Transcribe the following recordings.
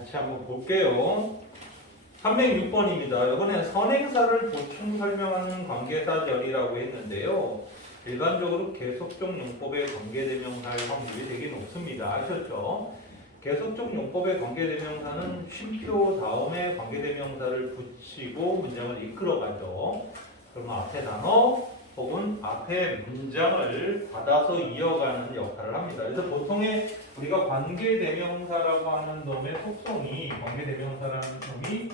같이 한번 볼게요. 306번입니다. 이번엔 선행사를 보충 설명하는 관계사절이라고 했는데요. 일반적으로 계속적 용법의 관계대명사의 확률이 되게 높습니다. 아셨죠? 계속적 용법의 관계대명사는 쉼표 다음에 관계대명사를 붙이고 문장을 이끌어가죠. 그러면 앞에 단어 혹은 앞에 문장을 받아서 이어가는 역할을 합니다. 그래서 보통의 우리가 관계대명사라고 하는 놈의 속성이 관계대명사라는 놈이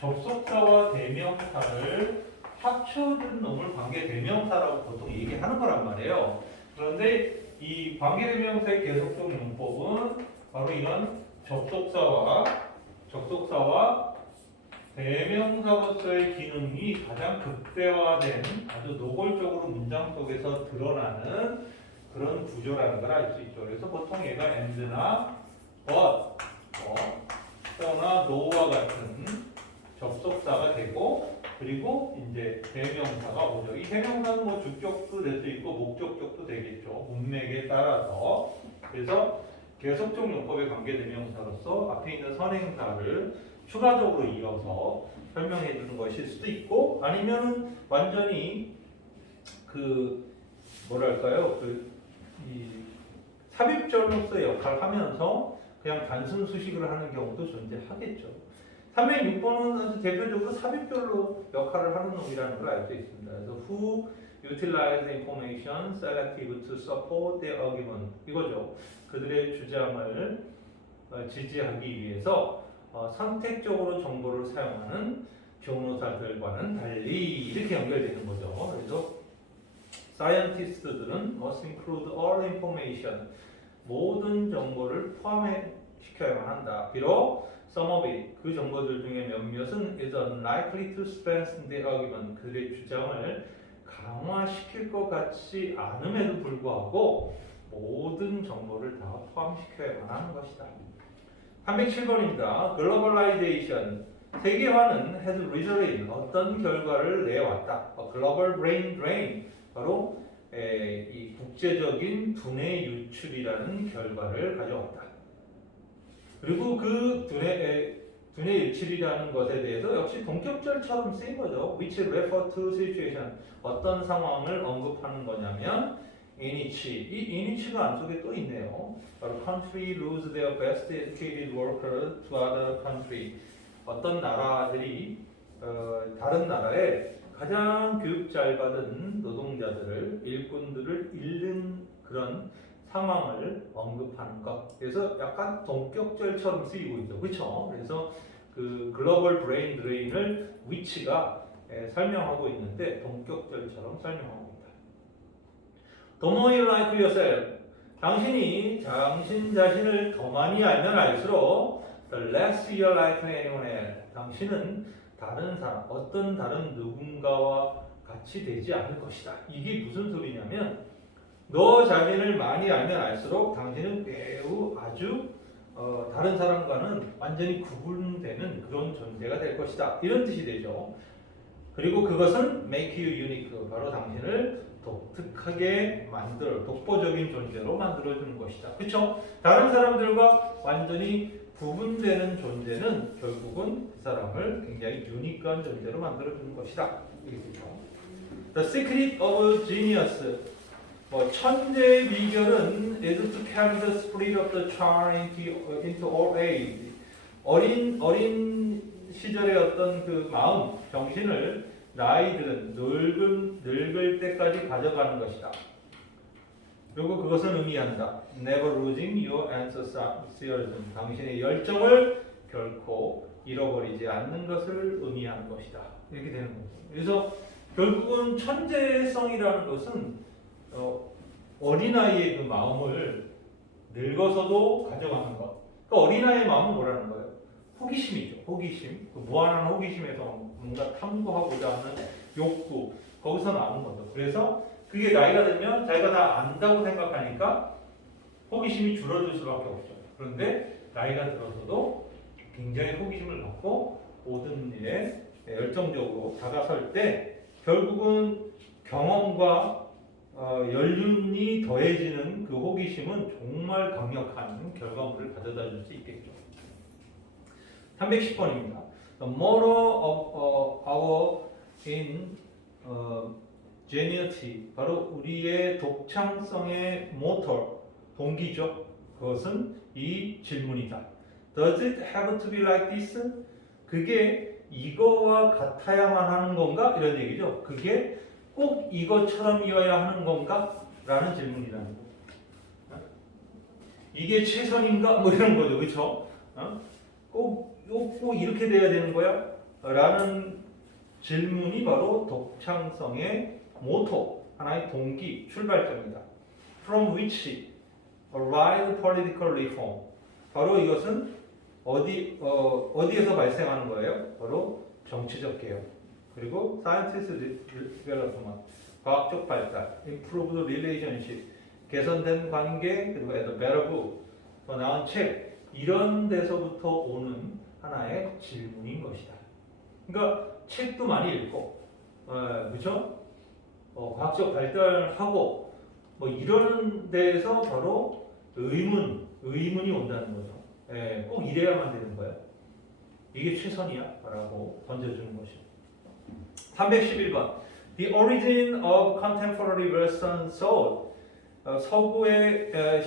접속사와 대명사를 합쳐준 놈을 관계대명사라고 보통 얘기하는 거란 말이에요. 그런데 이 관계대명사의 계속적 용법은 바로 이런 접속사와 대명사로서의 기능이 가장 극대화된 아주 노골적으로 문장 속에서 드러나는 그런 구조라는 걸 알 수 있죠. 그래서 보통 얘가 and나 but, 또나 no와 같은 접속사가 되고 그리고 이제 대명사가 오죠. 이 대명사는 뭐 주격도 될 수 있고 목적격도 되겠죠. 문맥에 따라서. 그래서 계속적 용법의 관계대명사로서 앞에 있는 선행사를 추가적으로 이어서 설명해 주는 것일 수도 있고 아니면 완전히 그 뭐랄까요 이 삽입절로서의 역할을 하면서 그냥 단순 수식을 하는 경우도 존재하겠죠. 306번은 아주 대표적으로 삽입절로 역할을 하는 놈이라는 걸 알 수 있습니다. 그래서 who utilize information selective to support their argument 이거죠. 그들의 주장을 지지하기 위해서 선택적으로 정보를 사용하는 변호사들과는 달리 이렇게 연결되는 거죠. 그래서 scientist들은 must include all information 모든 정보를 포함시켜야만 한다. 비록 some of it 그 정보들 중에 몇몇은 is unlikely to strengthen the argument 그들의 주장을 강화시킬 것 같지 않음에도 불구하고 모든 정보를 다 포함시켜야만 하는 것이다. 307번입니다. 글로벌라이제이션 세계화는 has resulted 어떤 결과를 내왔다. 글로벌 브레인 드레인 바로 이 국제적인 두뇌 유출이라는 결과를 가져왔다. 그리고 그 두뇌 유출이라는 것에 대해서 역시 동격절처럼 쓰인 거죠. which refer to situation 어떤 상황을 언급하는 거냐면 in which 이 in which가 안쪽에 또 있네요. 바로 country lose their best educated worker to other country 어떤 나라들이 다른 나라에 가장 교육 잘 받은 노동자들을 일꾼들을 잃는 그런 상황을 언급하는 것. 그래서 약간 동격절처럼 쓰이고 있죠. 그렇죠? 그래서 그 글로벌 브레인 드레인을 위치가 설명하고 있는데 동격절처럼 설명하고 있다. The more you like yourself. 당신이 당신 자신을 더 많이 알면 알수록 the less you are like anyone else. 당신은 다른 사람, 어떤 다른 누군가와 같이 되지 않을 것이다. 이게 무슨 소리냐면 너 자신을 많이 알면 알수록 당신은 매우 아주 다른 사람과는 완전히 구분되는 그런 존재가 될 것이다. 이런 뜻이 되죠. 그리고 그것은 make you unique. 바로 당신을 독특하게 독보적인 존재로 만들어주는 것이다. 그렇죠? 다른 사람들과 완전히 구분되는 존재는 결국은 그 사람을 굉장히 유니크한 존재로 만들어주는 것이다. 이게 되죠. The secret of genius. 천재의 비결은 is to carry the spirit of the child into all age. 어린 시절의 어떤 그 마음, 정신을 나이들은 늙을 때까지 가져가는 것이다. 그리고 그것은 의미한다. Never losing your enthusiasm. 당신의 열정을 결코 잃어버리지 않는 것을 의미하는 것이다. 이렇게 되는 거죠. 그래서 결국은 천재성이라는 것은 어린아이의 그 마음을 늙어서도 가져가는 것. 그 어린아이의 마음은 뭐라는 거예요? 호기심이죠. 호기심. 그 무한한 호기심에서 뭔가 탐구하고자 하는 욕구. 거기서 나오는 거죠. 그래서 그게 나이가 들면 자기가 다 안다고 생각하니까 호기심이 줄어들 수밖에 없죠. 그런데 나이가 들어서도 굉장히 호기심을 갖고 모든 일에 열정적으로 다가설 때 결국은 경험과 연륜이 더해지는 그 호기심은 정말 강력한 결과물을 가져다 줄 수 있겠죠. 310번입니다. The motto of our ingenuity, 바로 우리의 독창성의 모터, 동기죠. 그것은 이 질문이다. Does it have to be like this? 그게 이거와 같아야만 하는 건가? 이런 얘기죠. 그게 꼭 이것처럼이어야 하는 건가? 라는 질문이라는 거. 이게 최선인가? 뭐 이런 거죠. 그렇죠? 꼭 이렇게 돼야 되는 거야? 라는 질문이 바로 독창성의 모토, 하나의 동기, 출발점이다. From which arise political reform. 바로 이것은 어디에서 발생하는 거예요? 바로 정치적 개혁. 그리고 scientific development, 과학적 발달, improved relationship, 개선된 관계, 그리고 a better book, 더 나은 책, 이런 데서부터 오는 하나의 질문인 것이다. 그러니까 책도 많이 읽고, 그렇죠? 과학적 발달하고, 뭐 이런 데에서 바로 의문이 온다는 거죠. 꼭 이래야만 되는 거예요. 이게 최선이야? 라고 던져주는 것이죠. 311번. The origin of contemporary Western thought.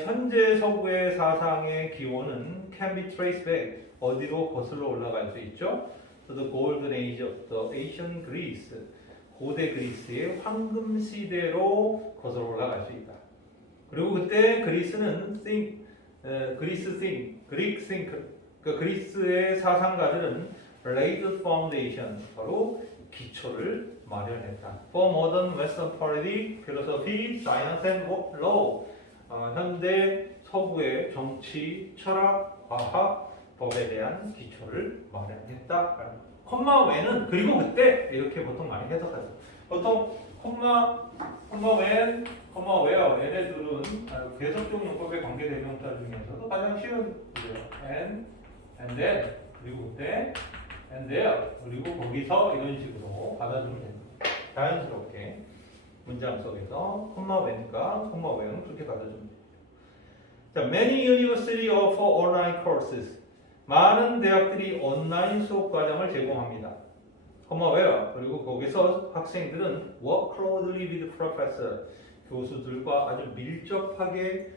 현재 서구의 사상의 기원은 can be traced back. 어디로 거슬러 올라갈 수 있죠? To the golden age of the ancient Greece. 고대 그리스의 황금 시대로 거슬러 올라갈 수 있다. 그리고 그때 그리스는 Greek thinker, 그 그리스의 사상가들은 laid the foundation, 바로 기초를 마련했다. For modern Western polity, philosophy, science and law. 현대 서구의 정치, 철학, 과학, 법에 대한 기초를 마련했다. 콤마 외는 그리고 그때 이렇게 보통 많이 해석하죠. 보통 콤마 웬, 콤마 웨어, 얘네들은 계속적 용법의 관계대명사 중에서도 가장 쉬운 거예요. and then, 그리고 그때, and there, 그리고 거기서 이런 식으로 받아주면 됩니다. 자연스럽게 문장 속에서 콤마 웬과 콤마 웨어는 그렇게 받아주면 됩니다. 자, many universities offer online courses. 많은 대학들이 온라인 수업 과정을 제공합니다. 콤마 웨어, 그리고 거기서 학생들은 work closely with professor, 교수들과 아주 밀접하게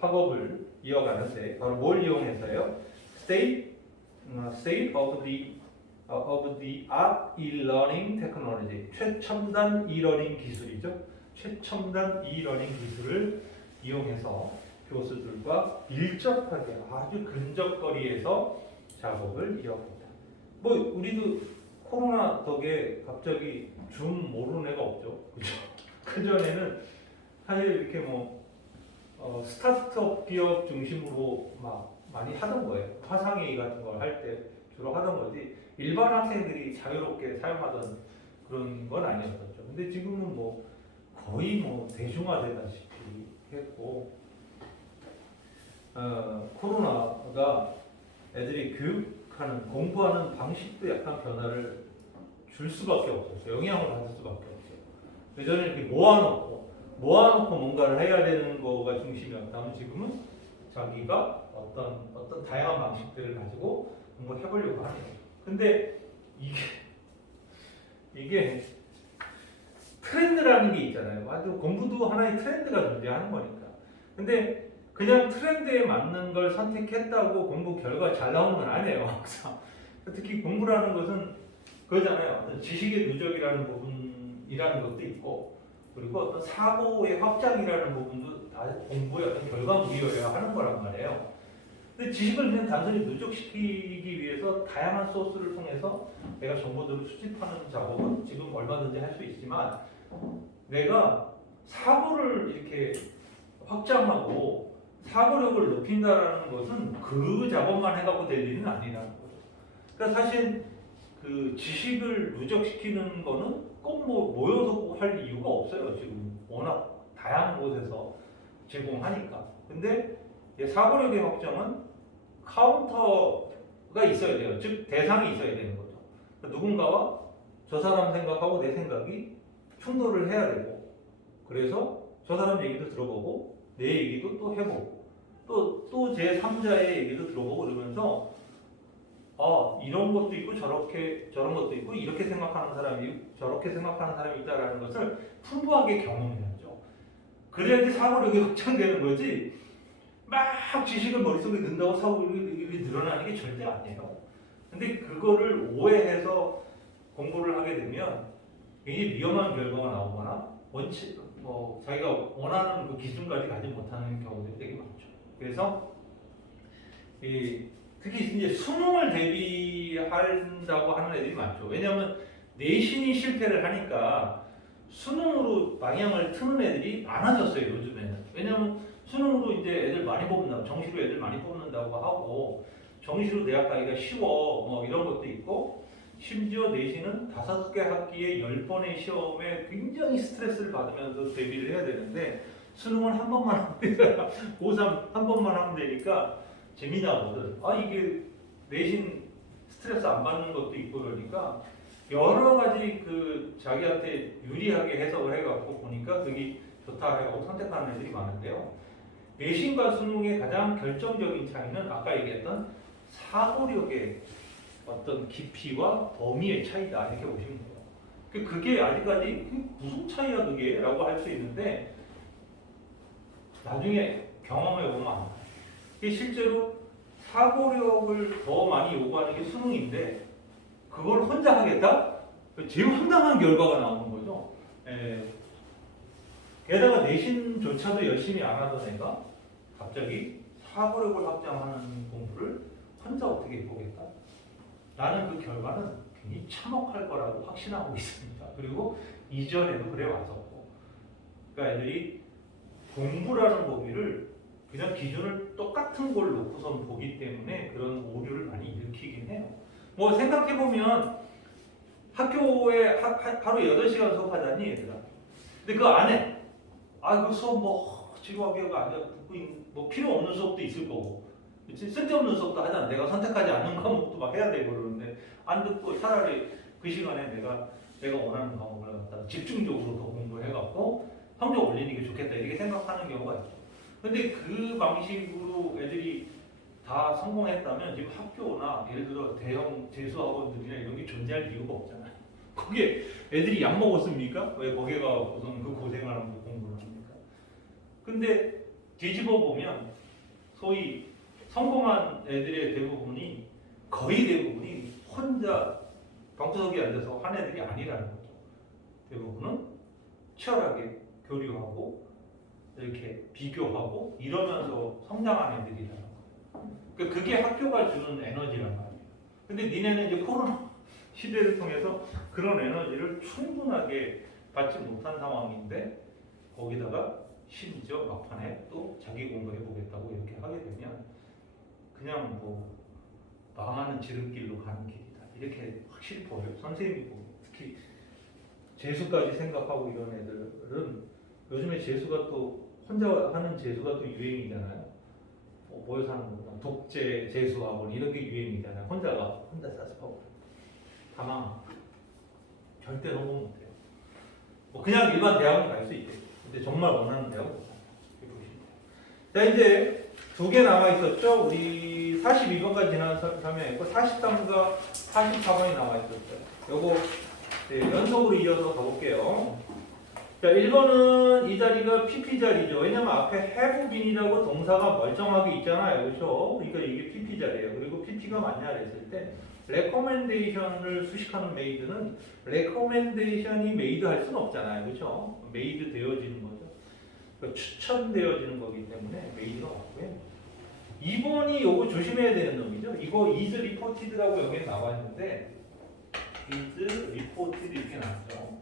학업을 이어가는데 바로 뭘 이용해서요? State of the art e-learning technology, 최첨단 e-learning 기술이죠. 최첨단 e-learning 기술을 이용해서 교수들과 밀접하게 아주 근접거리에서 작업을 이어갑니다. 뭐 우리도 코로나 덕에 갑자기 줌 모르는 애가 없죠. 그죠? 그전에는 사실 이렇게 스타트업 기업 중심으로 막 많이 하던 거예요. 화상회의 같은 걸 할 때 주로 하던 거지 일반 학생들이 자유롭게 사용하던 그런 건 아니었었죠. 근데 지금은 거의 대중화되다시피 했고 코로나가 애들이 공부하는 방식도 약간 변화를 줄 수밖에 없었어요. 영향을 받을 수밖에 없어요. 예전에 이렇게 모아놓고 뭔가를 해야 되는 거가 중심이었다면 지금은 자기가 어떤 다양한 방식들을 가지고 뭔가 해보려고 하는 거죠. 근데 이게 트렌드라는 게 있잖아요. 아주 공부도 하나의 트렌드가 존재하는 거니까. 근데 그냥 트렌드에 맞는 걸 선택했다고 공부 결과 잘 나오는 건 아니에요. 항상. 특히 공부라는 것은 그거잖아요. 어떤 지식의 누적이라는 부분이라는 것도 있고, 그리고 어떤 사고의 확장이라는 부분도 다 공부의 어떤 결과물이어야 하는 거란 말이에요. 근데 지식을 그냥 단순히 누적시키기 위해서 다양한 소스를 통해서 내가 정보들을 수집하는 작업은 지금 얼마든지 할 수 있지만, 내가 사고를 이렇게 확장하고 사고력을 높인다라는 것은 그 작업만 해갖고 될 일은 아니라는 거죠. 그러니까 사실 그 지식을 누적시키는 거는 꼭 모여서 꼭 할 이유가 없어요. 지금 워낙 다양한 곳에서 제공하니까. 근데 사고력의 확장은 카운터가 있어야 돼요. 즉 대상이 있어야 되는 거죠. 그러니까 누군가와 저 사람 생각하고 내 생각이 충돌을 해야 되고, 그래서 저 사람 얘기도 들어보고 내 얘기도 또 해보고 또 제3자의 얘기도 들어보고 그러면서 이런 것도 있고 저런 것도 있고 이렇게 생각하는 사람이 저렇게 생각하는 사람이 있다라는 것을 풍부하게 경험해야죠. 그래야지 사고력이 확장되는 거지. 막 지식을 머릿속에 넣는다고 사고력이 늘어나는 게 절대 아니에요. 근데 그거를 오해해서 공부를 하게 되면 굉장히 위험한 결과가 나오거나 자기가 원하는 그 기준까지 가지 못하는 경우들이 되게 많죠. 그래서 특히 이제 수능을 대비한다고 하는 애들이 많죠. 왜냐하면 내신이 실패를 하니까 수능으로 방향을 트는 애들이 많아졌어요, 요즘에는. 왜냐하면 수능으로 이제 애들 많이 뽑는다고, 정시로 애들 많이 뽑는다고 하고, 정시로 대학 가기가 쉬워, 뭐 이런 것도 있고, 심지어 내신은 5개 학기에 10번의 시험에 굉장히 스트레스를 받으면서 대비를 해야 되는데, 수능은 한 번만 하면 되니까, 고3 한 번만 하면 되니까 재미나거든. 이게 내신 스트레스 안 받는 것도 있고 그러니까, 여러 가지 그 자기한테 유리하게 해석을 해갖고 보니까 그게 좋다 해갖고 선택하는 애들이 많은데요. 내신과 수능의 가장 결정적인 차이는 아까 얘기했던 사고력의 어떤 깊이와 범위의 차이다 이렇게 보시면 돼요. 그게 아직까지 무슨 차이야 그게? 라고 할 수 있는데 나중에 경험해 보면 안 돼요. 이게 실제로 사고력을 더 많이 요구하는 게 수능인데 그걸 혼자 하겠다? 제일 황당한 결과가 나오는 거죠. 게다가 내신조차도 열심히 안 하던 애가 갑자기 사고력을 확장하는 공부를 혼자 어떻게 해보겠다? 나는 그 결과는 굉장히 참혹할 거라고 확신하고 있습니다. 그리고 이전에도 그래 왔었고. 그러니까 애들이 공부라는 범위를 그냥 기준을 똑같은 걸 놓고선 보기 때문에 그런 오류를 많이 일으키긴 해요. 뭐 생각해보면 학교에 하루 8시간 수업하잖니 얘들아. 근데 그 안에 그 수업 뭐 지루하게가 아니라 뭐 필요 없는 수업도 있을 거고 그치? 쓸데없는 수업도 하잖아. 내가 선택하지 않는 과목도 막 해야 되고 그러는데 안 듣고 차라리 그 시간에 내가 원하는 과목을 갖다가 집중적으로 더 공부해갖고 성적 올리는 게 좋겠다 이렇게 생각하는 경우가 있죠. 근데 그 방식으로 애들이 다 성공했다면 지금 학교나 예를 들어 대형 재수학원들이나 이런 게 존재할 이유가 없잖아요. 거기에 애들이 약 먹었습니까? 왜 거기에 가고선 그 고생을 하면서 공부를 합니까? 근데 뒤집어 보면 소위 성공한 애들의 대부분이 거의 대부분이 혼자 방구석에 앉아서 한 애들이 아니라는 거죠. 대부분은 치열하게 교류하고 이렇게 비교하고 이러면서 성장한 애들이라는 거예요. 그러니까 그게 학교가 주는 에너지란 말이에요. 근데 니네는 이제 코로나 시대를 통해서 그런 에너지를 충분하게 받지 못한 상황인데 거기다가 심지어 막판에 또 자기 공부해보겠다고 이렇게 하게 되면 그냥 뭐 망하는 지름길로 가는 길이다 이렇게 확실히 보여요. 선생님이고 특히 재수까지 생각하고 이런 애들은 요즘에 재수가 또 혼자 하는 재수가 또 유행이잖아요. 모여서 하는 거보다 독재 재수학원 이런 게 유행이잖아요. 혼자 사습하고 다만 절대 성공 못해요. 뭐 그냥 일반 대학은 갈 수 있겠죠. 근데 정말 원하는 대학은 못 가요. 자 이제 2개 남아 있었죠. 우리 42번까지 지난 설명했고 43과 44번이 남아 있었죠. 요거 연속으로 이어서 가볼게요. 자 1번은 이 자리가 PP 자리죠. 왜냐면 앞에 have been이라고 동사가 멀쩡하게 있잖아요. 그렇죠? 그러니까 이게 PP 자리예요. 그리고 PP가 맞냐 그랬을 때 recommendation을 수식하는 made는 recommendation이 made 할 수는 없잖아요. 그렇죠? made 되어지는 거죠. 그러니까 추천되어지는 거기 때문에 made가 없고요. 2번이 요거 조심해야 되는 놈이죠. 이거 is reported라고 여기에 나와 있는데 is reported 이렇게 나왔죠.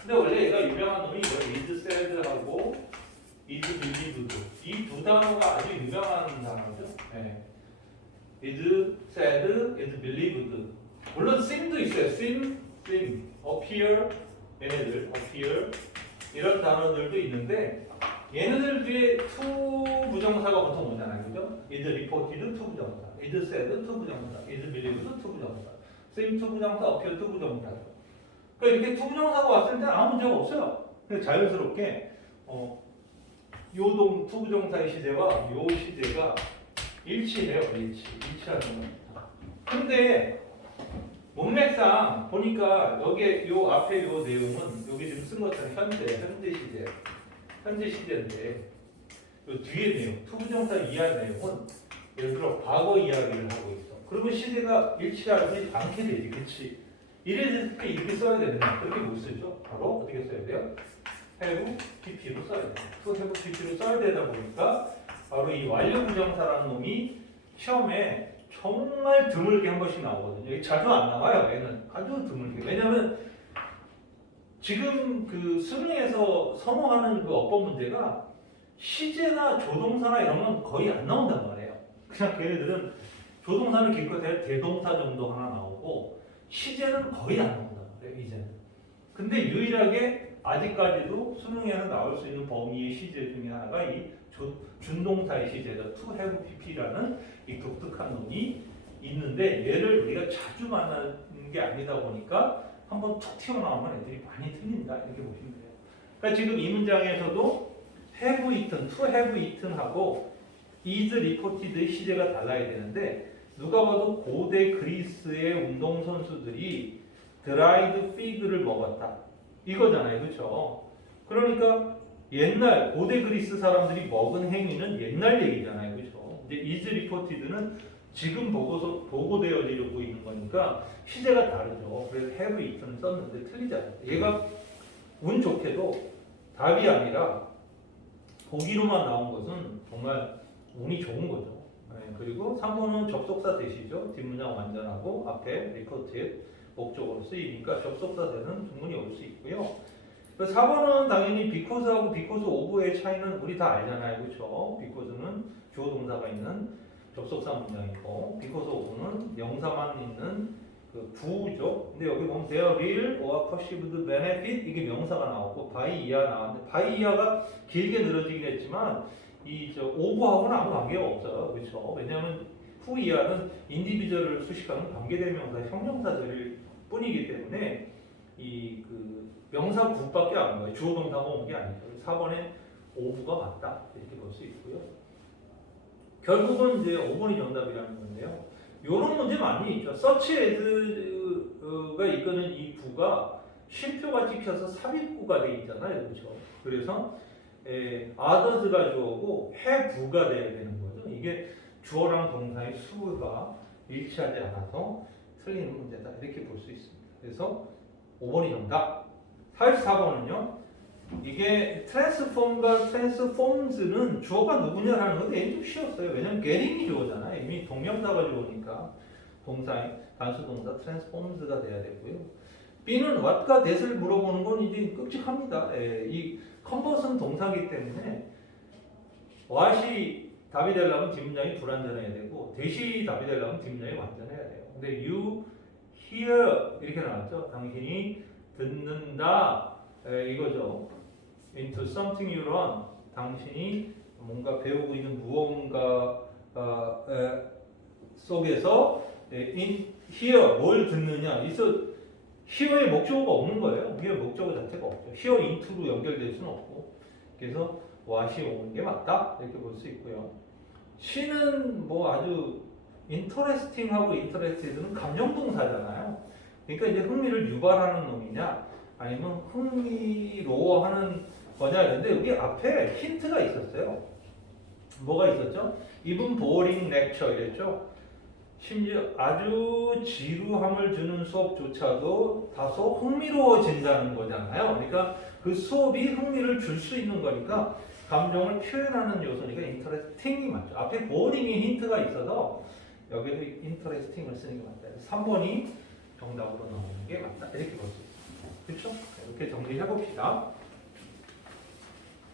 근데 원래 얘가 유명한 놈이 is said하고 is believed 이 두 단어가 아주 유명한 단어죠. 네. is said, is believed. 물론 seem도 있어요. seem, appear 얘네들 appear 이런 단어들도 있는데 얘네들 뒤에 to 부정사가 보통 오잖아요. 그죠? is reported to 부정사, is said to 부정사, is believed to 부정사, seem to 부정사, appear to 부정사죠. 그러니까 이렇게 to 부정사가 왔을 때 아무 문제가 없어요. 그래서 자연스럽게 요동 to 부정사의 시제와 요 시제가 일치해요. 일치하는 겁니다. 근데 문맥상 보니까 여기 요 앞에 요 내용은 여기 지금 쓴 것처럼 현재 시제인데 요 뒤에 내용, 투부정사 이하 내용은 예를 들어 과거 이야기를 하고 있어. 그러면 시제가 일치하지 않게 되지, 그렇지? 이랬을 때 이렇게 써야 되는데 그렇게 못 쓰죠. 바로 어떻게 써야 돼요? have pp로 써야 돼요. to have pp로 써야 되다 보니까 바로 이 완료 부정사라는 놈이 시험에 정말 드물게 한 번씩 나오거든요. 자주 안 나와요. 얘는 아주 드물게. 왜냐하면 지금 그 수능에서 선호하는 그 어법 문제가 시제나 조동사나 이런 건 거의 안 나온단 말이에요. 그냥 걔네들은 조동사는 기껏해야 대동사 정도 하나 나오고 시제는 거의 안 나온단 말이에요. 이제는. 근데 유일하게 아직까지도 수능에서 나올 수 있는 범위의 시제 중에 하나가 이 준동사의 시제다. to have pp라는 이 독특한 놈이 있는데 얘를 우리가 자주 만나는 게 아니다 보니까 한번 툭 튀어나오면 애들이 많이 틀린다 이렇게 보시면 돼요. 그러니까 지금 이 문장에서도 have eaten, to have eaten 하고 is reported의 시제가 달라야 되는데 누가 봐도 고대 그리스의 운동선수들이 dried fig를 먹었다 이거잖아요. 그렇죠? 그러니까 옛날 고대 그리스 사람들이 먹은 행위는 옛날 얘기잖아요. 그렇죠? 이제 is reported는 지금 보고되어지려고 있는 거니까 시제가 다르죠. 그래서 have eaten 썼는데 틀리잖아요. 얘가 운 좋게도 답이 아니라 보기로만 나온 것은 정말 운이 좋은 거죠. 네, 그리고 3번은 접속사 대시죠. 뒷문장 완전하고 앞에 reported 목적으로 쓰이니까 접속사 대는 충분히 올 수 있고요. 4번은 당연히 because하고 because of의 차이는 우리 다 알잖아요. 그렇죠? because는 주어 동사가 있는 접속사 문장이고 because of는 명사만 있는 그 부죠. 근데 여기 보면 there will or perceived benefit 이게 명사가 나오고 by 이하 나왔는데 by 이하가 길게 늘어지긴 했지만 이 of하고는 아무 관계가 없어요. 그렇죠? 왜냐하면 후 이하는 인디비주얼을 수식하는 관계대명사 형용사들일 뿐이기 때문에 이 그 명사 구밖에 안 거예요. 주어 동사가 온 게 아니죠. 4번에 of가 맞다 이렇게 볼 수 있고요. 결국은 이제 5번이 정답이라는 건데요. 이런 문제 많이 있죠. search as가 이끄는 이 구가 쉼표가 찍혀서 삽입구가 돼 있잖아요. 그렇죠? 그래서 others가 주어고 have가 돼야 되는 거죠. 이게 주어랑 동사의 수가 일치하지 않아서 틀리는 문제다. 이렇게 볼 수 있습니다. 그래서 5번이 정답. 44번은요. 이게 transform과 transforms는 주어가 누구냐라는 건데 좀 쉬웠어요. 왜냐면 getting이 주어잖아요. 이미 동명사가 주어니까 동사의 단수 동사 transforms가 돼야 되고요. B는 what과 that을 물어보는 건 이제 끔찍합니다. 이 convert은 동사이기 때문에 what이 답이 되려면 뒷문장이 불완전해야 되고 that이 답이 되려면 뒷문장이 완전해야 돼요. 근데 you hear 이렇게 나왔죠. 당신이 듣는다 이거죠. into something you learn 당신이 뭔가 배우고 있는 무언가 속에서 in hear 뭘 듣느냐 있어 hear의 목적어가 없는 거예요. hear 목적어 자체가 없죠. hear into로 연결될 수는 없고 그래서 what이 오는 게 맞다 이렇게 볼 수 있고요. she는 뭐 아주 interesting하고 interested는 감정동사잖아요. 그러니까 이제 흥미를 유발하는 놈이냐 아니면 흥미로워하는 거냐 근데 여기 앞에 힌트가 있었어요. 뭐가 있었죠? even boring lecture 이랬죠. 심지어 아주 지루함을 주는 수업조차도 다소 흥미로워진다는 거잖아요. 그러니까 그 수업이 흥미를 줄 수 있는 거니까 감정을 표현하는 요소니까 interesting이 맞죠. 앞에 boring이 힌트가 있어서 여기도 interesting을 쓰는 게 맞다. 3번이 정답으로 나오는 게 맞다. 이렇게 볼 수 있습니다. 그렇죠? 이렇게 정리해 봅시다.